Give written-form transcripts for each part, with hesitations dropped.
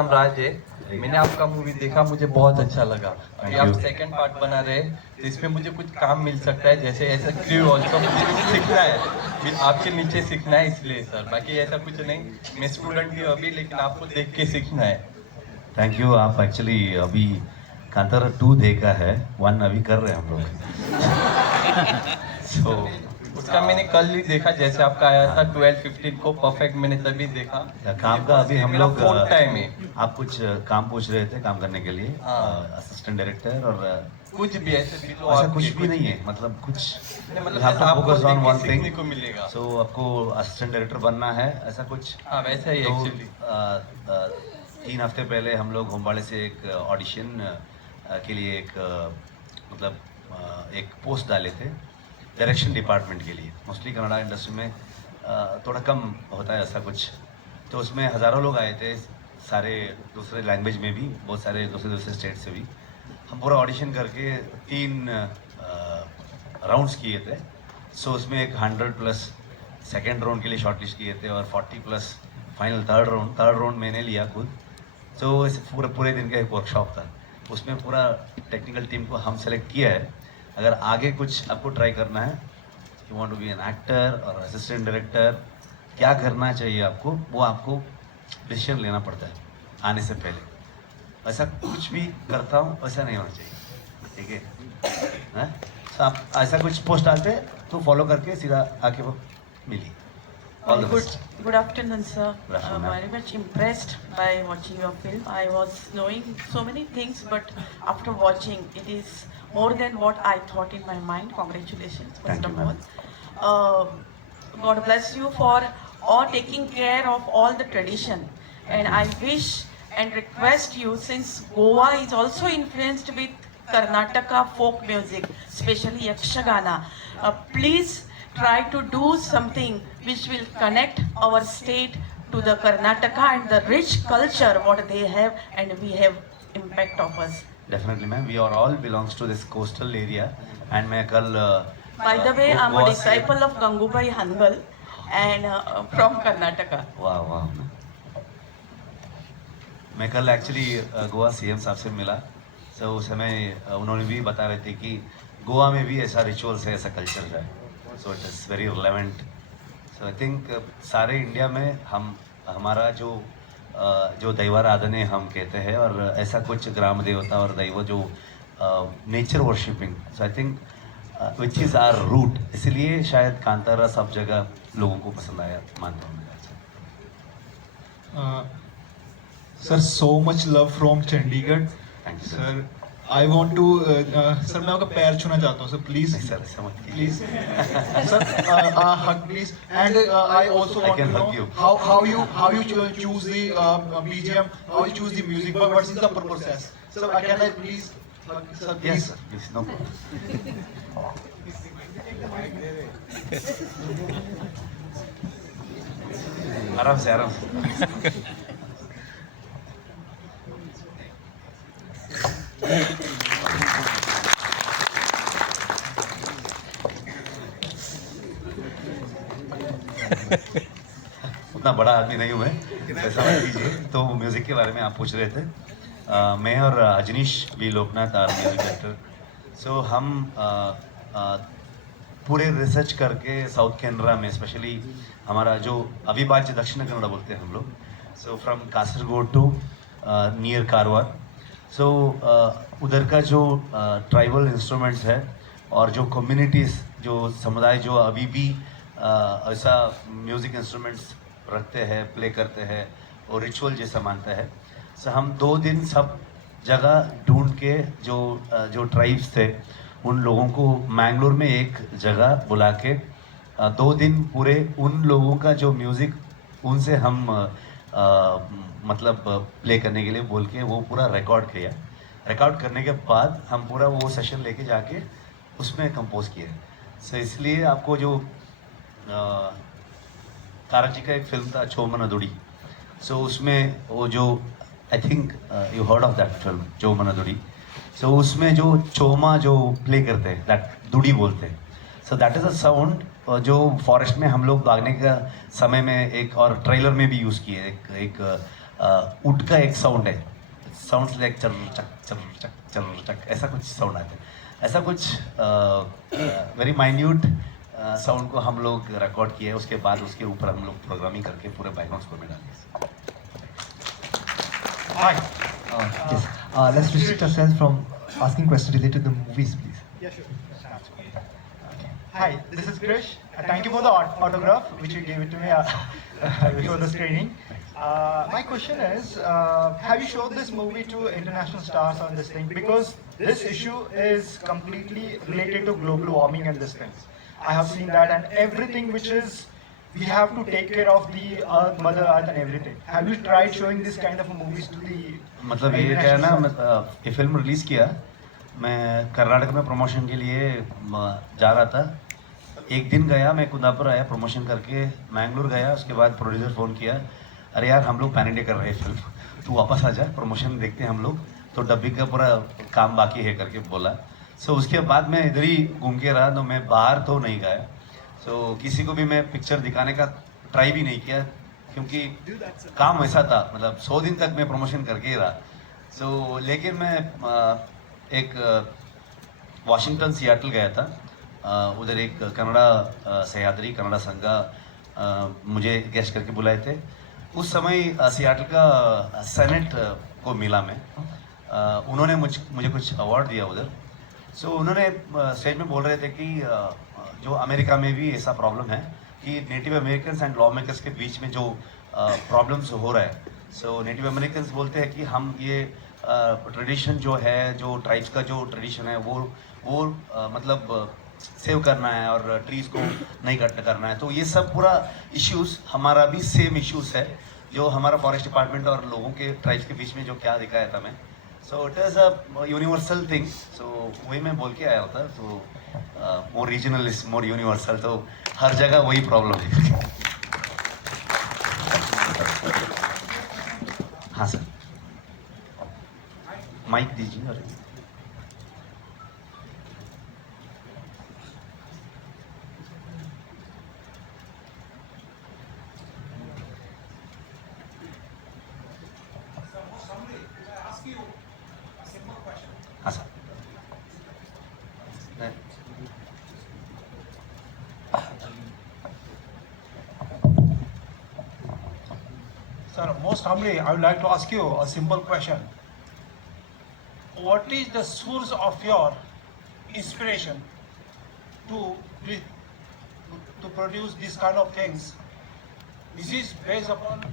नाम राज है। मैंने आपका मूवी देखा, मुझे बहुत अच्छा लगा। अभी आप you. सेकंड पार्ट बना रहे हैं, तो इसमें मुझे कुछ काम मिल सकता है, जैसे ऐसा क्रू ऑल्सो मुझे कुछ सीखना है, फिर आपके नीचे सीखना है, इसलिए सर। बाकी ऐसा कुछ नहीं, मैं स्टूडेंट ही हूँ अभी, लेकिन आपको देख के सीखना है। Thank you. आप एक्चुअली अभी कांतारा 2 देखा है, 1 अभी कर रहे हैं हम लोग। सो उसका मैंने कल ही देखा, जैसे आपका आया था 12-15 को परफेक्ट, मैंने तभी देखा। काम का अभी हम मेरा लोग फोर्थ टाइम है। आप कुछ काम पूछ रहे थे काम करने के लिए, हाँ। असिस्टेंट डायरेक्टर और कुछ भी ऐसे दिलो ऐसा आपके, कुछ भी नहीं है, मतलब कुछ नहीं, मतलब you have to आपको focus on देख के one thing. सीखने को मिलेगा। So आपको असिस्टेंट डायरेक्टर बनना है, ऐसा कुछ। हाँ, वैसा ही तो एक्चुअली। 3 हफ्ते पहले हम लोग होमबाड़े से एक ऑडिशन के लिए एक मतलब एक पोस्ट डाले थे डायरेक्शन डिपार्टमेंट के लिए। मोस्टली कन्नड़ा इंडस्ट्री में थोड़ा कम होता है ऐसा कुछ। तो उसमें हज़ारों लोग आए थे, सारे दूसरे लैंग्वेज में भी, बहुत सारे दूसरे दूसरे स्टेट से भी। हम पूरा ऑडिशन करके 3 राउंड्स किए थे। सो उसमें एक 100+ सेकेंड राउंड के लिए शॉर्टलिस्ट किए थे और 40+ फाइनल थर्ड राउंड मैंने लिया खुद। तो इस पूरे पूरे दिन का एक वर्कशॉप था, उसमें पूरा टेक्निकल टीम को हम सेलेक्ट किया है। अगर आगे कुछ आपको ट्राई करना है, you want to be an actor और असिस्टेंट डायरेक्टर, क्या करना चाहिए आपको, वो आपको डिसीजन लेना पड़ता है आने से पहले। ऐसा कुछ भी करता हूँ वैसा नहीं होना चाहिए, ठीक है? तो आप ऐसा कुछ पोस्ट डालते तो फॉलो करके सीधा आके वो मिली। All the best. Good afternoon, sir. Good afternoon, ma'am. Very much impressed by watching your film. I was knowing so many things, but after watching, it is more than what I thought in my mind. Congratulations, Thank first you, of ma'am. all. God bless you for all taking care of all the tradition. And I wish and request you, since Goa is also influenced with Karnataka folk music, especially Yakshagana, please try to do something which will connect our state to the Karnataka and the rich culture what they have, and we have impact of us. Definitely, ma'am. We are all belongs to this coastal area, and मैं कल By the way, I'm a Goa से- disciple of Gangubai Hangal and from Karnataka. वाह वाह। मैं कल actually Goa CM साहब से मिला। तो उस समय उन्होंने भी बता रहे थे कि गोवा में भी ऐसा रिचुअल्स है, ऐसा कल्चर है। सो it is very relevant. So I think सारे इंडिया में हम हमारा जो दैवाराधने हम कहते हैं, और ऐसा कुछ ग्राम देवता और दैव जो nature worshipping, so I think which is our root, इसलिए शायद कांतारा सब जगह लोगों को पसंद आया, मानता हूँ मैं। Sir, so much love from Chandigarh. Thank you, sir. Sir, I want to, sir, मैं आपका पैर छूना चाहता हूँ, sir, please. नहीं सर, ऐसा मत कीजिए। Please, sir, hug, please. And I also I want can to know hug you. how you choose the BGM, how you choose the music, but what is the process? Sir, can I please, sir, Yes, please. sir. Please, no problem. आराम से, आराम से। उतना बड़ा आदमी नहीं हूँ मैं, ऐसा मत कीजिए। तो म्यूज़िक के बारे में आप पूछ रहे थे। मैं और अजनीश भी लोकनाथ आर म्यूजिक डायरेक्टर। सो हम पूरे रिसर्च करके साउथ कैनरा में, स्पेशली हमारा जो अविभाज्य दक्षिण कन्नड़ा बोलते हैं हम लोग, so from Kasaragod to near Karwar. So उधर का जो ट्राइबल इंस्ट्रूमेंट्स है और जो कम्युनिटीज़, जो समुदाय जो अभी भी ऐसा म्यूज़िक इंस्ट्रूमेंट्स रखते हैं, प्ले करते हैं और रिचुअल जैसा मानता है। सो हम 2 दिन सब जगह ढूंढ के जो ट्राइब्स थे उन लोगों को मैंगलोर में एक जगह बुला के 2 दिन पूरे उन लोगों का जो म्यूज़िक उनसे हम मतलब प्ले करने के लिए बोल के वो पूरा रिकॉर्ड किया। रिकॉर्ड करने के बाद हम पूरा वो सेशन लेके जाके उसमें कंपोज किया। सो इसलिए आपको जो ताराजी का एक फिल्म था चोमन अदुड़ी, सो उसमें वो जो I think you heard of that film Chomana Dudi. So उसमें जो चोमा जो प्ले करते हैं, दैट दुड़ी बोलते हैं। So that is a sound जो फॉरेस्ट में हम लोग भागने का समय में एक और ट्रेलर में भी यूज़ किए, एक उड का एक साउंड है, साउंड्स लाइक चर चक ऐसा कुछ साउंड आता है। ऐसा कुछ वेरी माइन्यूट साउंड को हम लोग रिकॉर्ड किए, उसके बाद उसके ऊपर हम लोग प्रोग्रामिंग करके पूरे बैकग्राउंड स्कोर में डाले। Hi. Yes. Let's restrict ourselves from asking questions related to the movies, please. Yeah, sure. Hi, this is Krish. Thank you for the autograph which you gave it to me before the screening. My question is, have you showed this movie to international stars on this thing? Because this issue is completely related to global warming and these things. I have seen that, and everything which is, we have to take care of the earth, Mother Earth and everything. Have you tried showing this kind of movies to the मतलब ये क्या है ना, ये film release किया, मैं कर्नाटक में promotion के लिए जा रहा था। एक दिन गया, मैं कुंदापुर आया प्रमोशन करके, मैंगलोर गया, उसके बाद प्रोड्यूसर फ़ोन किया, अरे यार हम लोग पैन इंडिया कर रहे हैं फिल्म, तू वापस आ जा, प्रमोशन देखते हैं हम लोग, तो डब्बिंग का पूरा काम बाकी है करके बोला। सो उसके बाद मैं इधर ही घूम के रहा, तो मैं बाहर तो नहीं गया। सो किसी को भी मैं पिक्चर दिखाने का ट्राई भी नहीं किया, क्योंकि काम ऐसा था, मतलब 100 दिन तक मैं प्रमोशन करके ही रहा। सो लेकिन मैं एक वाशिंगटन सियाटल गया था, उधर एक कन्नड़ा सह्याद्री कन्नड़ा संघ मुझे गेस्ट करके बुलाए थे। उस समय सियाटल का सेनेट को मिला मैं, उन्होंने मुझे कुछ अवार्ड दिया उधर। सो उन्होंने स्टेज में बोल रहे थे कि जो अमेरिका में भी ऐसा प्रॉब्लम है कि native Americans and law makers के बीच में जो प्रॉब्लम्स हो रहा है। सो नेटिव अमेरिकन्स बोलते हैं कि हम ये ट्रेडिशन जो है, जो ट्राइब्स का जो ट्रेडिशन है वो मतलब सेव करना है और ट्रीज को नहीं कट करना है। तो ये सब पूरा इश्यूज हमारा भी सेम इश्यूज है, जो हमारा फॉरेस्ट डिपार्टमेंट और लोगों के ट्राइब्स के बीच में जो क्या दिखाया था मैं। So it is a universal thing. So वही मैं बोल के आया होता। तो more regional is more universal, तो हर जगह वही प्रॉब्लम है। हाँ सर, माइक दीजिए। और हाँ sir, Sir, most humbly, I would like to ask you a simple question. What is the source of your inspiration to produce these kind of things? Is this based upon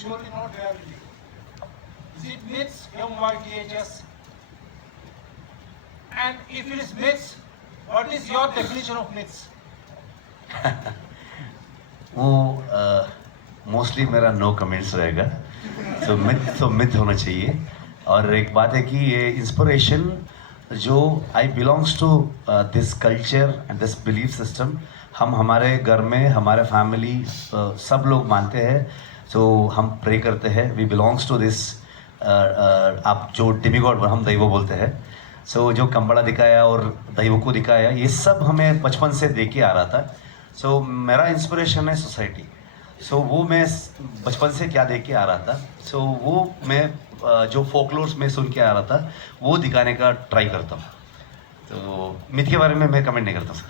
surely not reality? Is it myths, MYTHS? And if it is myths, what is your definition of myths? वो mostly मेरा no comments रहेगा। तो myth होना चाहिए। और एक बात है कि ये इंस्पिरेशन जो आई belongs to this culture and this belief system, हम हमारे घर में हमारे फैमिली सब लोग मानते हैं। तो हम प्रे करते हैं, वी बिलोंग्स टू दिस, आप जो डेमिगॉड हम दैव बोलते हैं। सो जो कंबड़ा दिखाया और दैव को दिखाया, ये सब हमें बचपन से देख के आ रहा था। सो मेरा इंस्पिरेशन है सोसाइटी। सो वो मैं बचपन से क्या देख के आ रहा था, सो वो मैं जो फोकलोर्स में सुन के आ रहा था वो दिखाने का ट्राई करता हूँ। तो मिथ के बारे में मैं कमेंट नहीं करता सर।